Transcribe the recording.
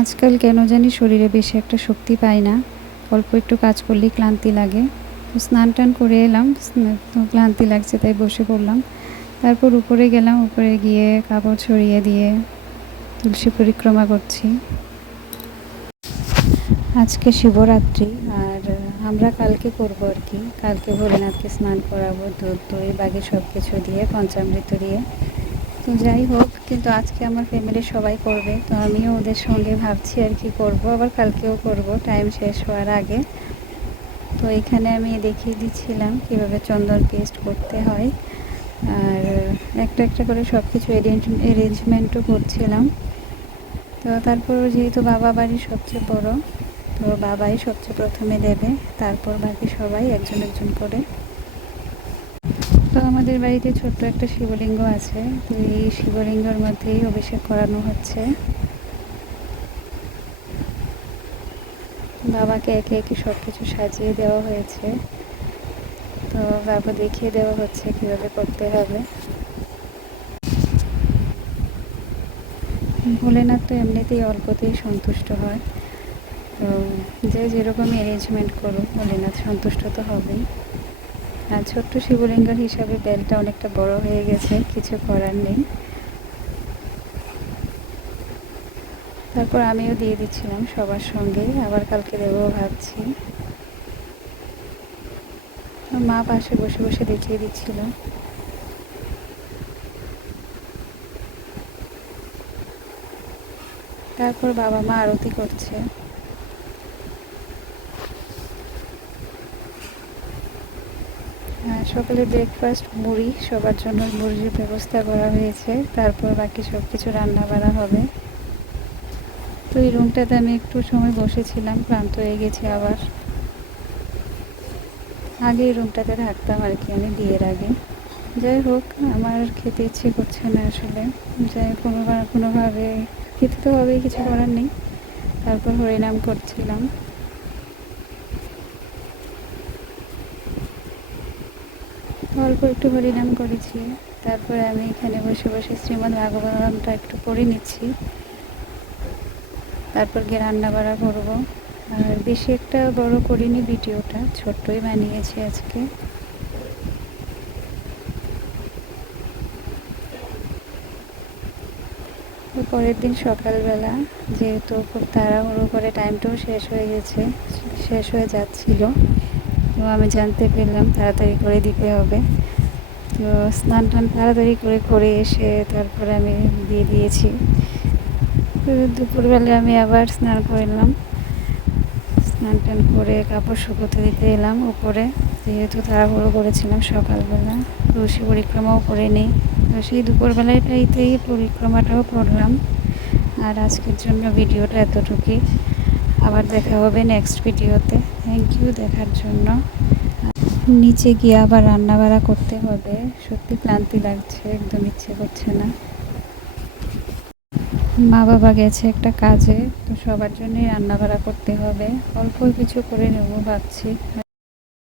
আজকাল কেন জানি শরীরে বেশি একটা শক্তি পাই না। অল্প একটু কাজ করলেই ক্লান্তি লাগে। তো স্নান টান করে এলাম, তো ক্লান্তি লাগছে তাই বসে পড়লাম। তারপর উপরে গেলাম, উপরে গিয়ে কাপড় ছড়িয়ে দিয়ে তুলসী পরিক্রমা করছি। আজকে শিবরাত্রি, আর আমরা কালকে করব আর কি। কালকে ভোলেনাথকে স্নান করাবো দুধ দই বাকি সব কিছু দিয়ে, পঞ্চামৃত দিয়ে। তো যাই হোক, কিন্তু আজকে আমার ফ্যামিলির সবাই করবে, তো আমিও ওদের সঙ্গে ভাবছি আর কি করব, আবার কালকেও করব টাইম শেষ হওয়ার আগে। তো এখানে আমি দেখিয়ে দিচ্ছিলাম কিভাবে চন্দন পেস্ট করতে হয়, আর একটা একটা করে সব কিছু অ্যারেঞ্জমেন্টও করছিলাম। তো তারপর যেহেতু বাবা বাড়ির সবচেয়ে বড়, তো বাবাই সবচেয়ে প্রথমে দেবে, তারপর বাকি সবাই একজন একজন করে। তো আমাদের বাড়িতে ছোট্ট একটা শিবলিঙ্গ আছে, তো এই শিবলিঙ্গের মধ্যেই অভিষেক করানো হচ্ছে। বাবাকে একে একে সব কিছু সাজিয়ে দেওয়া হয়েছে, তো বাবা দেখিয়ে দেওয়া হচ্ছে কীভাবে করতে হবে। ভোলেনাথ তো এমনিতেই অল্পতেই সন্তুষ্ট হয়, তো যে যেরকম অ্যারেঞ্জমেন্ট করুক ভোলেনাথ সন্তুষ্ট তো হবেই। আর ছোট্ট শিবলিঙ্গের হিসাবে বেলটা অনেকটা বড় হয়ে গেছে, কিছু করার নেই। তারপর আমিও দিয়ে দিচ্ছিলাম সবার সঙ্গে, আবার কালকে দেবো ভাবছি। মা পাশে বসে বসে দেখিয়ে দিচ্ছিল। তারপর বাবা মা আরতি করছে। সকালে ব্রেকফাস্ট মুড়ি, সবার জন্য মুড়ির ব্যবস্থা করা হয়েছে। তারপর বাকি সব কিছু রান্না বাড়া হবে। তো এই রুমটাতে আমি একটু সময় বসেছিলাম, ক্লান্ত হয়ে গেছি আবার। আগে এই রুমটাতে থাকতাম আর কি, আমি বিয়ের আগে। যাই হোক, আমার খেতে ইচ্ছে করছে না আসলে। যাই কোনোভাবে খেতে তো হবেই, কিছু করার নেই। তারপর হরিনাম করছিলাম। অল্প একটু হরিনাম করেছি। তারপরে আমি এখানে বসে বসে শ্রীমদ্ ভাগবতমটা একটু পড়ে নিচ্ছি। তারপর গিয়ে রান্না বাড়া করবো। আর বেশি একটা বড় করিনি, ভিডিওটা ছোট্টই বানিয়েছি আজকে। তো পরের দিন সকালবেলা, যেহেতু খুব তাড়াহুড়ো করে টাইমটাও শেষ হয়ে যাচ্ছিল, তো আমি জানতে পারলাম তাড়াতাড়ি করে দিতে হবে। তো স্নান টান তাড়াতাড়ি করে করে এসে তারপরে আমি দিয়ে দিয়েছি। তো দুপুরবেলা আমি আবার স্নান করলাম, স্নান টান করে কাপড় শুকোতে দিতে এলাম উপরে, যেহেতু তাড়াহুড়ো করেছিলাম সকালবেলা। তুলসী পরিক্রমাও করে নিই, তো সেই দুপুরবেলাটাইতেই পরিক্রমাটাও করলাম। আর আজকের জন্য ভিডিওটা এতটুকুই। আবার দেখা হবে নেক্সট ভিডিওতে। থ্যাংক ইউ দেখার জন্য। নিচে গিয়ে আবার রান্না বাড়া করতে হবে, সত্যি ক্লান্তি লাগছে, একদম ইচ্ছে করছে না। মা বাবা গেছে একটা কাজে, তো সবার জন্যই রান্না বাড়া করতে হবে। অল্প কিছু করে নেবো ভাবছি।